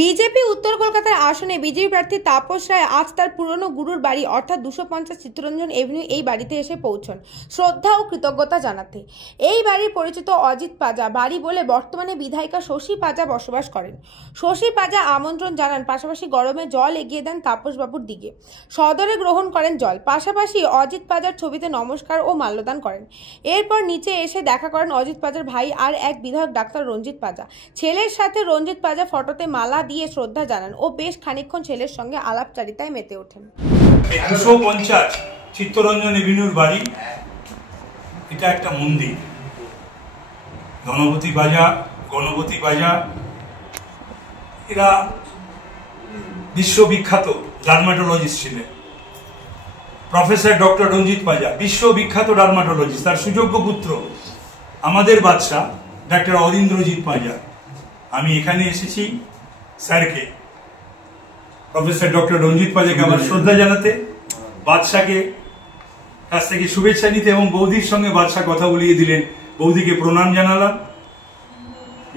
BJP উত্তর কলকাতার আসনে বিজেপি প্রার্থী তাপস রায় আজ তার পুরনো গুরুর বাড়ি অর্থাৎ 250 চিত্তরঞ্জন এভিনিউ এই বাড়িতে এসে পৌঁছন শ্রদ্ধা ও কৃতজ্ঞতা জানাতে। এই বাড়ির পরিচিত অজিত পাজা বাড়ি বলে বর্তমানে বিধায়িকা শশী পাজা বসবাস করেন। শশী পাজা আমন্ত্রণ জানান, পাশাপাশি গরমে জল এগিয়ে দেন তাপস বাবুর দিকে। সদরে গ্রহণ করেন জল, পাশাপাশি অজিত পাজার ছবিতে নমস্কার ও মাল্যদান করেন। এরপর নিচে এসে দেখা করেন অজিত পাজার ভাই আর এক বিধায়ক ডাক্তার রঞ্জিত পাজা। ছেলের সাথে রঞ্জিত পাজা ফটোতে মালা দিয়ে শ্রদ্ধা জানান ও বেশ খানিকক্ষণ ছেলের সঙ্গে আলাপচারিতায় মেতে ওঠেন। 250 চিত্তরঞ্জন এভিনিউর বাড়ি, এটা একটা মন্দির। গণপতি বাজা এরা বিশ্ববিখ্যাত ডার্মাটোলজিস্ট ছিলেন। প্রফেসর ডক্টর রঞ্জিত পাজা বিশ্ববিখ্যাত ডার্মাটোলজিস্ট, তার সুযোগ্য পুত্র আমাদের বাদশাহ ডাক্তার অরিন্দ্রজিৎ পাজা। আমি এখানে এসেছি স্যারকে, প্রফেসর ডক্টর রঞ্জিত পাজাকে আমার শ্রদ্ধা জানাতে, বাদশাকে কাছ থেকে শুভেচ্ছা নিতে এবং বৌদির সঙ্গে বাদশাহ কথা বলিয়ে দিলেন। বৌদিকে প্রণাম জানালাম,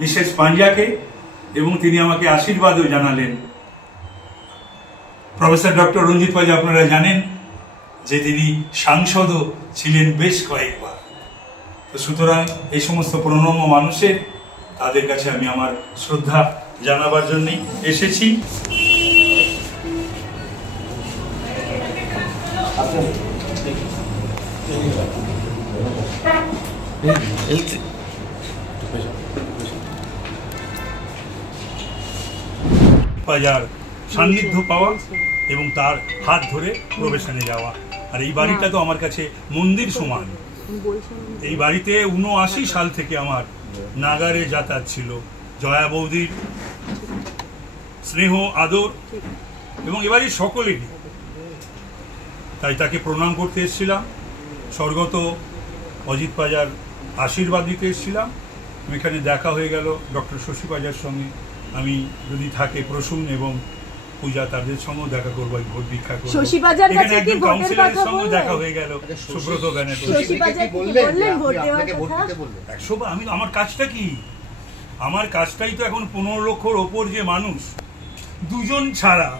মিসেস পাঞ্জাকে, এবং তিনি আমাকে আশীর্বাদও জানালেন। প্রফেসর ডক্টর রঞ্জিত পাজা আপনারা জানেন যে তিনি সাংসদও ছিলেন বেশ কয়েকবার। তো সুতরাং এই সমস্ত প্রণম্য মানুষের তাদের কাছে আমি আমার শ্রদ্ধা জানাবার জন্যই এসেছি। পাজার সান্নিধ্য পাওয়া এবং তার হাত ধরে প্রবেশনে যাওয়া। আর এই বাড়িটা তো আমার কাছে মন্দির সমান। এই বাড়িতে 79 সাল থেকে আমার নাগারে যাতায়াত ছিল। জয়া বৌদির স্নেহ আদর এবং এবারই সকলেরই, তাই তাকে প্রণাম করতে এসেছিলাম। স্বর্গত অজিত পাজার আশীর্বাদ দিতে এসেছিলাম। এখানে দেখা হয়ে গেল ডক্টর শশী পাজার সঙ্গে। আমি যদি থাকে প্রসূন এবং পূজা তাদের সঙ্গেও দেখা করবো, ভোট ভিক্ষা করবো। এখানে একজন কাউন্সিলরের সঙ্গে দেখা হয়ে গেল, সুব্রত ব্যানার্জি। আমি আমার কাজটা কি? আমার কাজটাই তো এখন 15 লক্ষর ওপর যে মানুষ, দুজন ছাড়া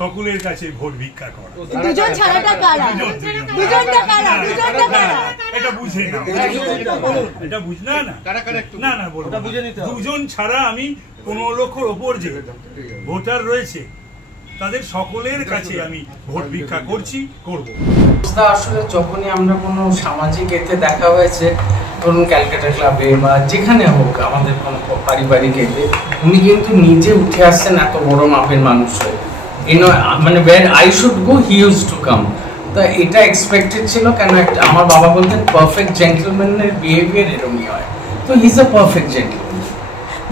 সকলের কাছে ভোট ভিক্ষা করা। এটা বুঝে না, এটা বুঝ না না বলবো। দুজন ছাড়া আমি 15 লক্ষর ওপর যে ভোটার রয়েছে তাদের সকলের কাছে আমি ভোট ভিক্ষা করব। আসলে যখনই আমরা কোনো সামাজিক এতে দেখা হয়েছে, ধরুন ক্যালকাটা ক্লাবে বা যেখানে হোক আমাদের কোনো পারিবারিক এতে, উনি কিন্তু নিজে উঠে আসছেন এত বড় মাপের মানুষ হয়ে। মানে where I should go, he used to come. তো এটা এক্সপেক্টেড ছিল, কেন একটা আমার বাবা বলতেন পারফেক্ট জেন্টলম্যানের বিহেভিয়ার এরকমই হয়। তো he is a perfect gentleman.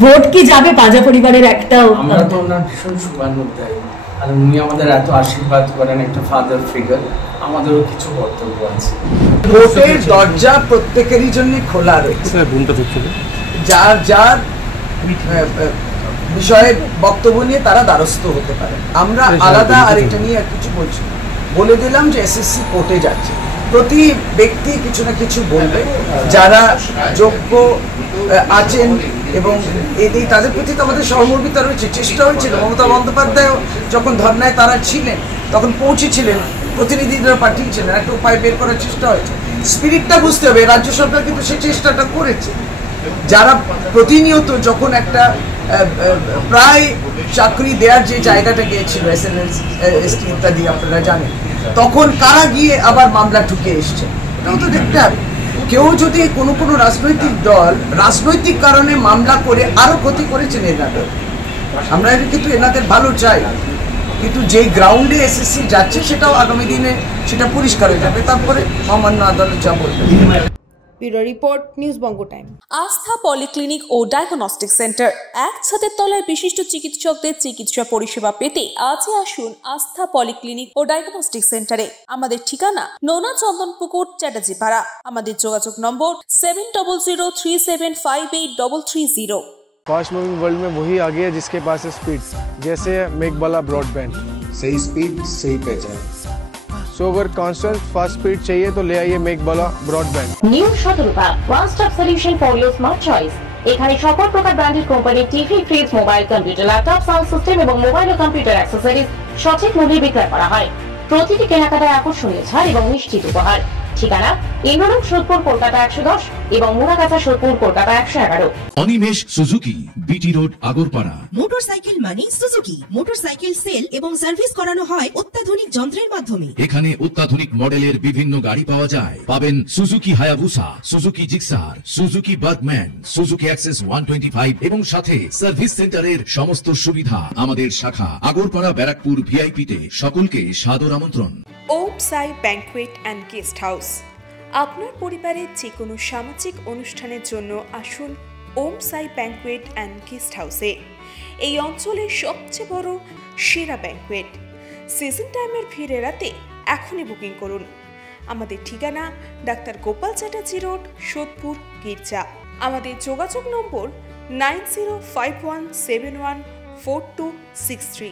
Vote কি যাবে পাজা পরিবারের একটা? আমরা তো ওনার ভীষণ শুভানুধ্যায়ী, আর উনি আমাদের এত আশীর্বাদ করেন, একটা ফাদার ফিগার। আমাদেরও কিছু কর্তব্য আছে। ভোটের দরজা প্রত্যেকেরই জন্য খোলা রয়েছে। যার যার বিষয়ে বক্তব্য নিয়ে তারা দ্বারস্থ হতে পারে। আমরা আলাদা আর এটা নিয়ে আর কিছু বলছি না। বলে দিলাম যে এসএসসি কোর্টে যাচ্ছে, প্রতি ব্যক্তি কিছু না কিছু বলবে। যারা যোগ্য আছেন এবং এই তাদের প্রতি তো আমাদের সহমর্মিতা রয়েছে। চেষ্টা হয়েছিল, মমতা বন্দ্যোপাধ্যায় যখন ধর্নায় তারা ছিলেন তখন পৌঁছেছিলেন, প্রতিনিধিরা পাঠিয়েছিলেন, একটা উপায় বের করার চেষ্টা হয়েছে। স্পিরিটটা বুঝতে হবে, রাজ্য সরকার কিন্তু সেই চেষ্টাটা করেছে। যারা প্রতিনিয়ত যখন একটা প্রায় চাকরি দেওয়ার যে জায়গাটা গিয়েছিল এসএনএসটি ইত্যাদি আপনারা জানেন, তখন কারা গিয়ে আবার মামলা ঠুকে এসছে, এটাও তো দেখতে হবে। কেউ যদি কোনো রাজনৈতিক দল রাজনৈতিক কারণে মামলা করে আরো ক্ষতি করেছেন এনাদের, আমরা কিন্তু এনাদের ভালো চাই, কিন্তু যে গ্রাউন্ডে এসএসসি যাচ্ছে সেটাও আগামী দিনে সেটা পরিষ্কার হয়ে যাবে, তারপরে সামান্য আদালত যা বলবে। ব্যুরো রিপোর্ট, নিউজ বঙ্গ টাইম। আস্থা পলিক্লিনিক ও ডায়াগনস্টিক সেন্টার, এক ছাদের তলায় বিশিষ্ট চিকিৎসকদের চিকিৎসা পরিষেবা পেতে আজই আসুন আস্থা পলিক্লিনিক ও ডায়াগনস্টিক সেন্টারে। আমাদের ঠিকানা নোনা চন্দনপুকুর, চ্যাটার্জিপাড়া। আমাদের যোগাযোগ নম্বর 7003758330। फास्ट मूविंग वर्ल्ड में वही आगे है जिसके पास है स्पीड, जैसे मेघबाला ब्रॉडबैंड। सही स्पीड सही पहचान। सो अगर कांस्टेंट फास्ट स्पीड चाहिए तो ले आइए Meghbala broadband. New Shatarupa, one stop solution for your smart choice। এখানে সকল প্রকার ব্র্যান্ডেড কোম্পানির TV, fridge, mobile, computer, laptop, sound system এবং মোবাইল ও কম্পিউটার অ্যাক্সেসরিজ সঠিক মূল্যে বিক্রয় করা হয়। প্রতিটি কেনাকাটায় আকর্ষণীয় ছাড় এবং নিশ্চিত উপহার। ঠিকানা ইন্দ্রনগর, সোদপুর, কলকাতা 110 এবং Muragachha, Sodepur, Kolkata 111। Animesh Suzuki, BT road, Agarpara. Motorcycle মানে সুজুকি। মোটরসাইকেল সেল এবং সার্ভিস করানো হয় অত্যাধুনিক যন্ত্রের মাধ্যমে। এখানে অত্যাধুনিক মডেলের বিভিন্ন গাড়ি পাওয়া যায়। পাবেন Suzuki Hayabusa, Suzuki Gixxer, Suzuki Bergman, Suzuki access 125 এবং সাথে সার্ভিস সেন্টারের সমস্ত সুবিধা। আমাদের শাখা আগরপাড়া, ব্যারাকপুর ভিআইপি তে। সকলকে সাদর আমন্ত্রণ। ওম সাই ব্যাংকুয়েট অ্যান্ড গেস্ট হাউস। আপনার পরিবারের যে কোনো সামাজিক অনুষ্ঠানের জন্য আসুন ওম সাই ব্যাংকুয়েট অ্যান্ড গেস্ট হাউসে। এই অঞ্চলের সবচেয়ে বড় সেরা ব্যাংকুয়েট। সিজন টাইমের ভিড় এড়াতে এখনই বুকিং করুন। আমাদের ঠিকানা ডাক্তার গোপাল চ্যাটার্জি রোড, সোদপুর, গির্জা। আমাদের যোগাযোগ নম্বর 9051714263।